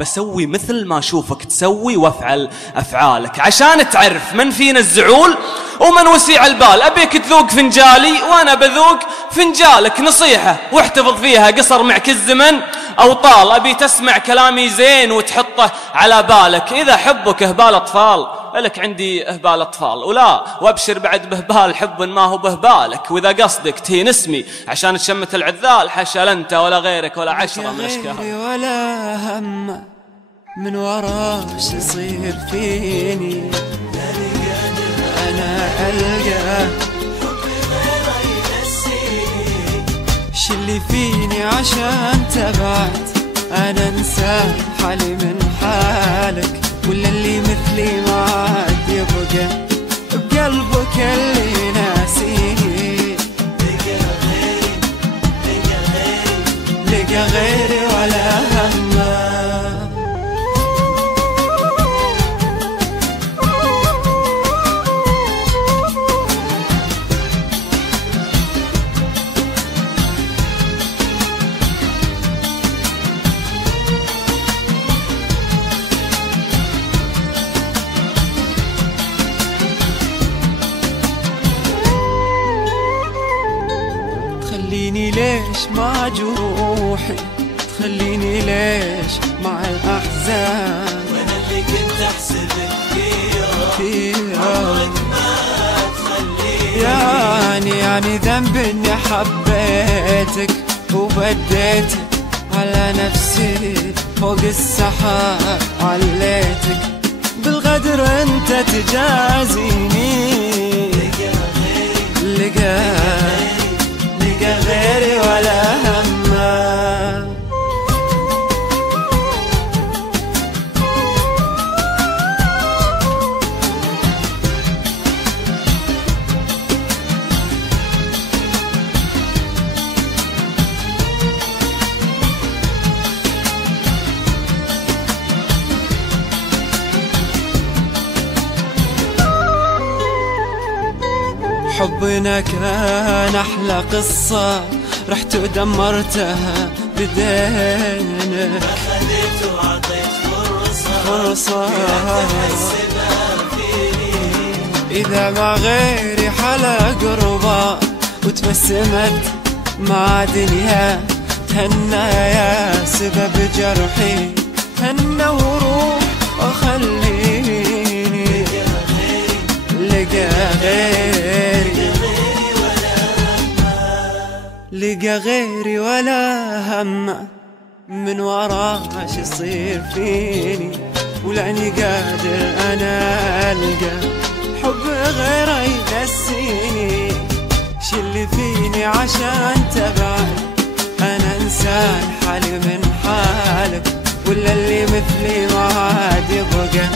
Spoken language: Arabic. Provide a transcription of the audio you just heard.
بسوي مثل ما اشوفك تسوي وافعل افعالك عشان تعرف من فينا الزعول ومن وسيع البال. ابيك تذوق فنجالي وانا بذوق فنجالك. نصيحة واحتفظ فيها قصر معك الزمن او طال. ابي تسمع كلامي زين وتحطه على بالك. اذا حبك اهبال اطفال لك عندي اهبال اطفال، ولا وابشر بعد بهبال حب ما هو بهبالك. واذا قصدك تهين اسمي عشان تشمت العذال، حاشا لا انت ولا غيرك ولا عشرة من اشكال. ولا هم من وراش يصير فيني، انا القى شي اللي فيني عشان تبعت. انا انسى حالي من حالك، ولا اللي مثلي ما عاد يبقى بقلبك اللي ناسيه. لقى غيري ولا همه. تخليني ليش مع جروحي، تخليني ليش مع الأحزان، وانا اللي كنت احسبك فيها عمرك ما تخليني. يعني ذنب اني حبيتك وبديتك على نفسي فوق السحاب عليتك. بالغدر انت تجازيني. لقى غيري ولا همه. حبنا كان أحلى قصة، رحت ودمرتها بدينك. أخذت وعطيت فرصة إذا مع غيري حلا قربا وتبسمت مع دنيا، تهنى يا سبب جرحي. تهنى وروح وخليني. لقى غيري لقى غيري ولا هم من وراش يصير فيني. ولاني قادر انا القى حب غيره ينسيني. شي اللي فيني عشان تبعد. انا انسان حالي من حالك، ولا اللي مثلي ما عاد يبقى